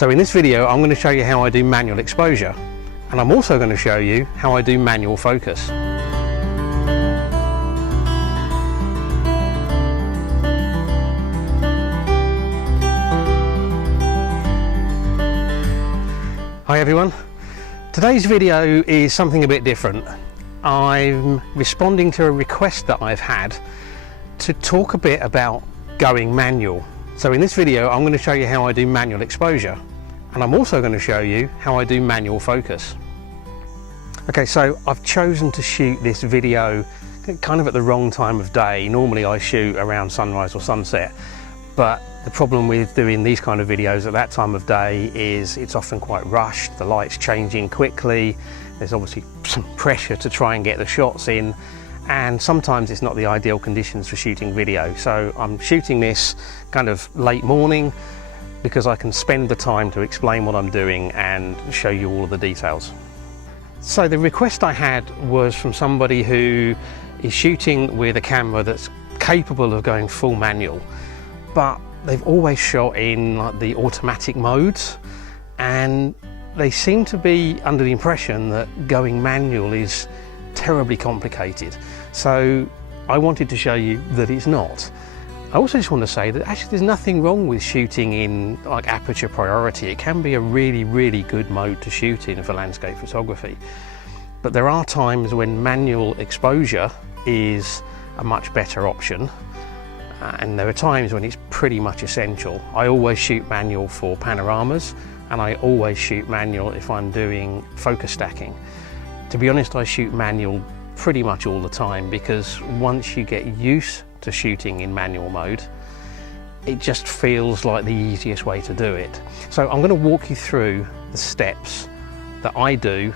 So in this video I'm going to show you how I do manual exposure, and I'm also going to show you how I do manual focus. Hi everyone, today's video is something a bit different. I'm responding to a request that I've had to talk a bit about going manual. So in this video I'm going to show you how I do manual exposure, and I'm also going to show you how I do manual focus. Okay, so I've chosen to shoot this video kind of at the wrong time of day. Normally I shoot around sunrise or sunset, but the problem with doing these kind of videos at that time of day is it's often quite rushed, the light's changing quickly, there's obviously some pressure to try and get the shots in, and sometimes it's not the ideal conditions for shooting video. So I'm shooting this kind of late morning because I can spend the time to explain what I'm doing and show you all of the details. So the request I had was from somebody who is shooting with a camera that's capable of going full manual, but they've always shot in like the automatic modes, and they seem to be under the impression that going manual is terribly complicated. So I wanted to show you that it's not. I also just want to say that actually there's nothing wrong with shooting in like aperture priority. It can be a really good mode to shoot in for landscape photography. But there are times when manual exposure is a much better option. And there are times when it's pretty much essential. I always shoot manual for panoramas, and I always shoot manual if I'm doing focus stacking. To be honest, I shoot manual pretty much all the time, because once you get used to shooting in manual mode, it just feels like the easiest way to do it. So I'm going to walk you through the steps that I do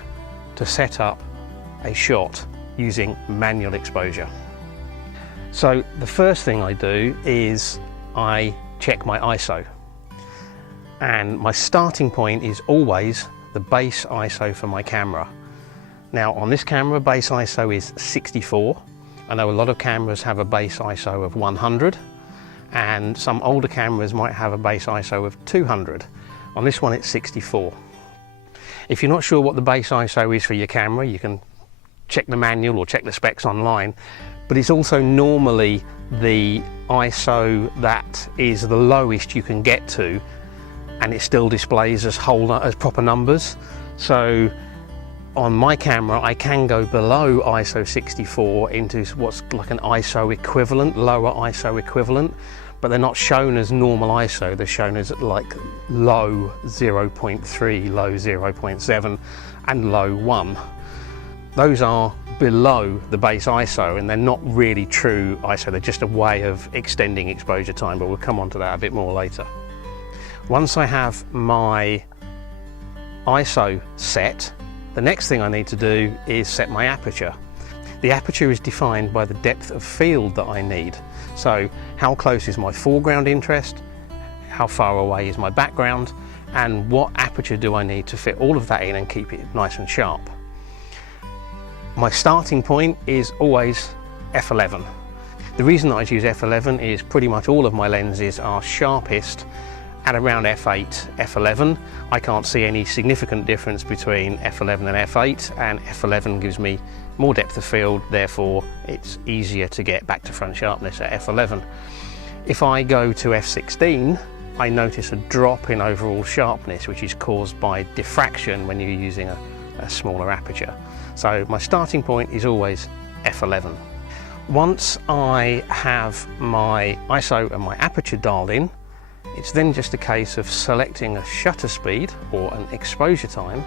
to set up a shot using manual exposure. So the first thing I do is I check my ISO, and my starting point is always the base ISO for my camera. Now on this camera, base ISO is 64. I know a lot of cameras have a base ISO of 100, and some older cameras might have a base ISO of 200. On this one it's 64. If you're not sure what the base ISO is for your camera, you can check the manual or check the specs online, but it's also normally the ISO that is the lowest you can get to, and it still displays as proper numbers. So on my camera I can go below ISO 64 into what's like an ISO equivalent, lower ISO equivalent, but they're not shown as normal ISO, they're shown as like low 0.3, low 0.7 and low 1. Those are below the base ISO, and they're not really true ISO, they're just a way of extending exposure time, but we'll come on to that a bit more later. Once I have my ISO set, the next thing I need to do is set my aperture. The aperture is defined by the depth of field that I need. So how close is my foreground interest, how far away is my background, and what aperture do I need to fit all of that in and keep it nice and sharp. My starting point is always f11. The reason that I use f11 is pretty much all of my lenses are sharpest at around f8, f11. I can't see any significant difference between f11 and f8, and f11 gives me more depth of field, therefore it's easier to get back to front sharpness at f11. If I go to f16, I notice a drop in overall sharpness, which is caused by diffraction when you're using a smaller aperture. So my starting point is always f11. Once I have my ISO and my aperture dialed in, it's then just a case of selecting a shutter speed or an exposure time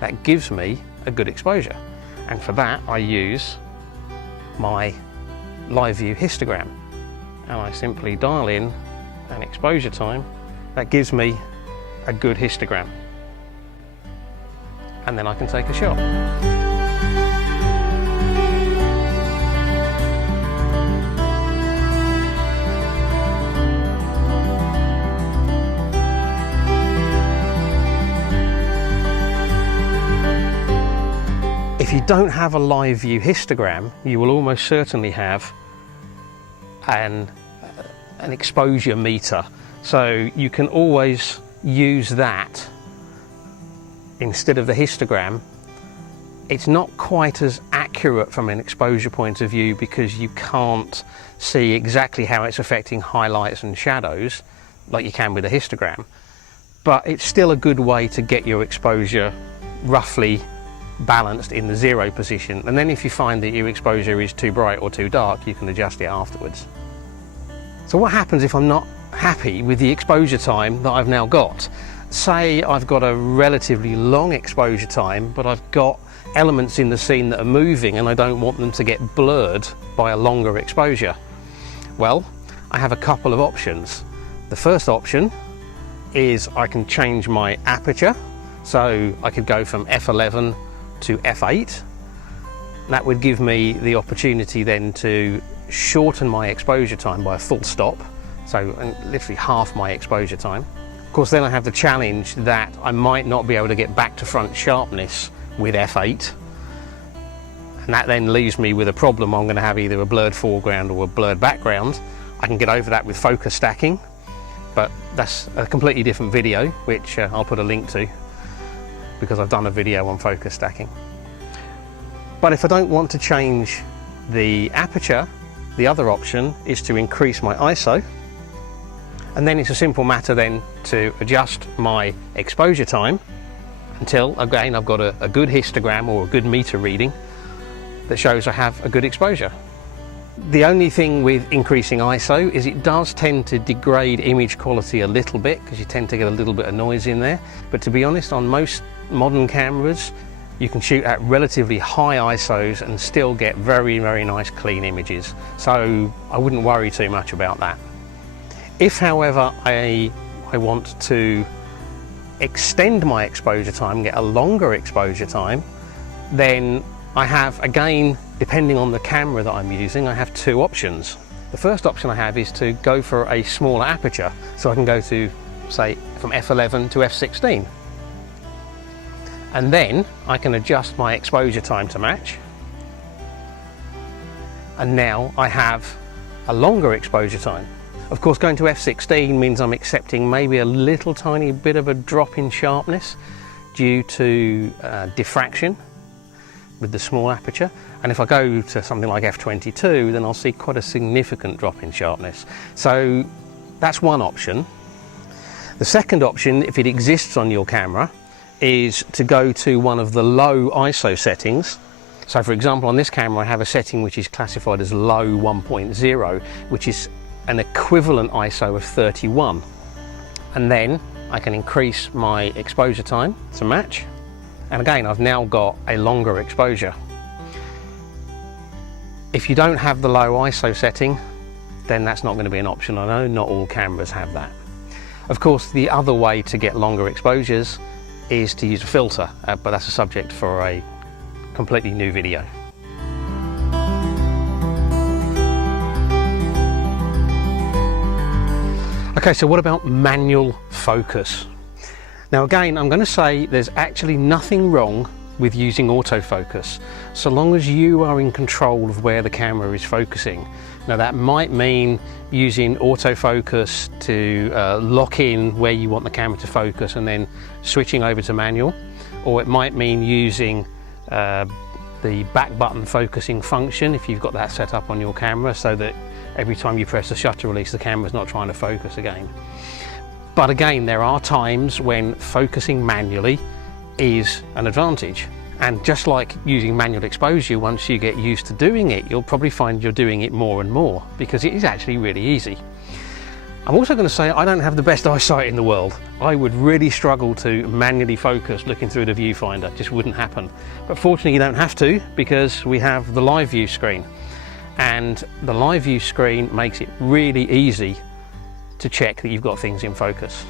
that gives me a good exposure. And for that I use my live view histogram, and I simply dial in an exposure time that gives me a good histogram, and then I can take a shot. If you don't have a live view histogram, you will almost certainly have an exposure meter. So you can always use that instead of the histogram, it's not quite as accurate from an exposure point of view, because you can't see exactly how it's affecting highlights and shadows like you can with a histogram. But it's still a good way to get your exposure roughly balanced in the 0 position, and then if you find that your exposure is too bright or too dark, you can adjust it afterwards. So what happens if I'm not happy with the exposure time that I've now got? Say I've got a relatively long exposure time, but I've got elements in the scene that are moving and I don't want them to get blurred by a longer exposure. Well, I have a couple of options. The first option is I can change my aperture, so I could go from f11 to f8. That would give me the opportunity then to shorten my exposure time by a full stop, so literally half my exposure time. Of course, then I have the challenge that I might not be able to get back to front sharpness with f8, and that then leaves me with a problem. I'm going to have either a blurred foreground or a blurred background. I can get over that with focus stacking, but that's a completely different video, which I'll put a link to, because I've done a video on focus stacking. But if I don't want to change the aperture, the other option is to increase my ISO, and then it's a simple matter then to adjust my exposure time until, again, I've got a good histogram or a good meter reading that shows I have a good exposure. The only thing with increasing ISO is it does tend to degrade image quality a little bit, because you tend to get a little bit of noise in there. But to be honest, on most modern cameras, you can shoot at relatively high ISOs and still get very, very nice clean images. So I wouldn't worry too much about that. If, however, I want to extend my exposure time, get a longer exposure time, then I have, again, depending on the camera that I'm using, I have two options. The first option I have is to go for a smaller aperture, so I can go to, say, from f11 to f16. And then I can adjust my exposure time to match. And now I have a longer exposure time. Of course, going to f16 means I'm accepting maybe a little tiny bit of a drop in sharpness due to diffraction with the small aperture, and if I go to something like f22, then I'll see quite a significant drop in sharpness. So that's one option. The second option, if it exists on your camera, is to go to one of the low ISO settings. So for example, on this camera I have a setting which is classified as low 1.0, which is an equivalent ISO of 31, and then I can increase my exposure time to match. And again, I've now got a longer exposure. If you don't have the low ISO setting, then that's not going to be an option. I know not all cameras have that. Of course, the other way to get longer exposures is to use a filter, but that's a subject for a completely new video. Okay, so what about manual focus? Now again, I'm going to say there's actually nothing wrong with using autofocus, so long as you are in control of where the camera is focusing. Now that might mean using autofocus to lock in where you want the camera to focus and then switching over to manual, or it might mean using the back button focusing function if you've got that set up on your camera, so that every time you press the shutter release the camera's not trying to focus again. But again, there are times when focusing manually is an advantage. And just like using manual exposure, once you get used to doing it, you'll probably find you're doing it more and more, because it is actually really easy. I'm also going to say I don't have the best eyesight in the world. I would really struggle to manually focus looking through the viewfinder. It just wouldn't happen. But fortunately you don't have to, because we have the live view screen. And the live view screen makes it really easy to check that you've got things in focus.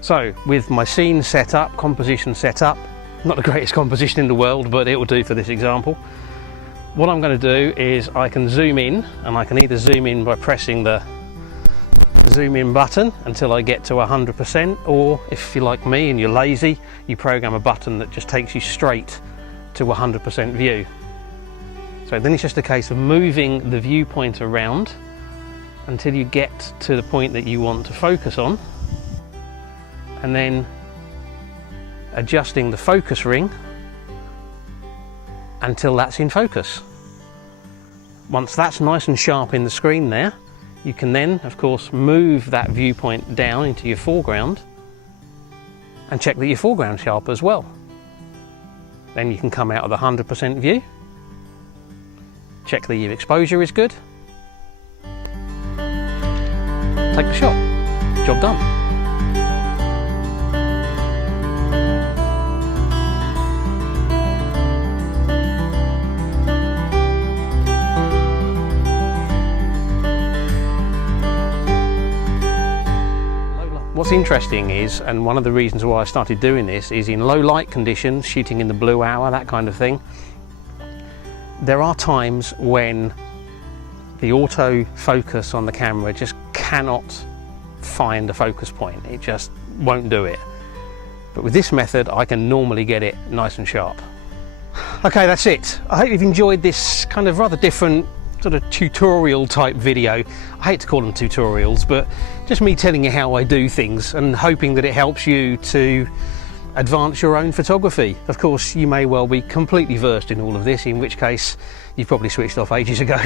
So with my scene set up, composition set up, not the greatest composition in the world, but it will do for this example. What I'm going to do is I can zoom in, and I can either zoom in by pressing the zoom in button until I get to 100%, or if you're like me and you're lazy, you program a button that just takes you straight to 100% view. So then it's just a case of moving the viewpoint around until you get to the point that you want to focus on, and then adjusting the focus ring until that's in focus. Once that's nice and sharp in the screen there, you can then, of course, move that viewpoint down into your foreground and check that your foreground's sharp as well. Then you can come out of the 100% view, check that your exposure is good, take the shot, job done. What's interesting is, and one of the reasons why I started doing this, is in low light conditions, shooting in the blue hour, that kind of thing, there are times when the auto focus on the camera just cannot find a focus point. It just won't do it. But with this method, I can normally get it nice and sharp. Okay, that's it. I hope you've enjoyed this kind of rather different sort of tutorial type video. I hate to call them tutorials, but just me telling you how I do things and hoping that it helps you to advance your own photography. Of course, you may well be completely versed in all of this, in which case you've probably switched off ages ago.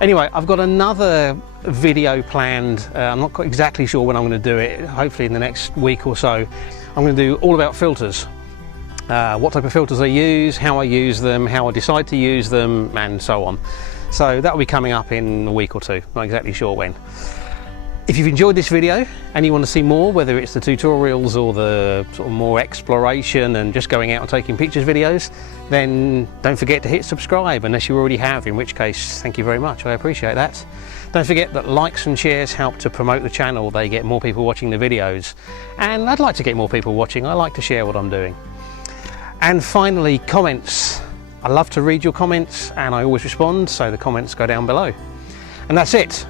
Anyway, I've got another video planned. I'm not exactly sure when I'm going to do it, hopefully in the next week or so. I'm going to do all about filters. What type of filters I use, how I use them, how I decide to use them, and so on. So that will be coming up in a week or two, not exactly sure when. If you've enjoyed this video and you want to see more, whether it's the tutorials or the sort of more exploration and just going out and taking pictures videos, then don't forget to hit subscribe unless you already have, in which case thank you very much, I appreciate that. Don't forget that likes and shares help to promote the channel. They get more people watching the videos, and I'd like to get more people watching. I like to share what I'm doing. And finally, comments. I love to read your comments and I always respond, so the comments go down below. And that's it.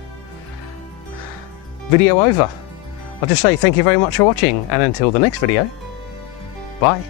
Video over. I'll just say thank you very much for watching, and until the next video, bye.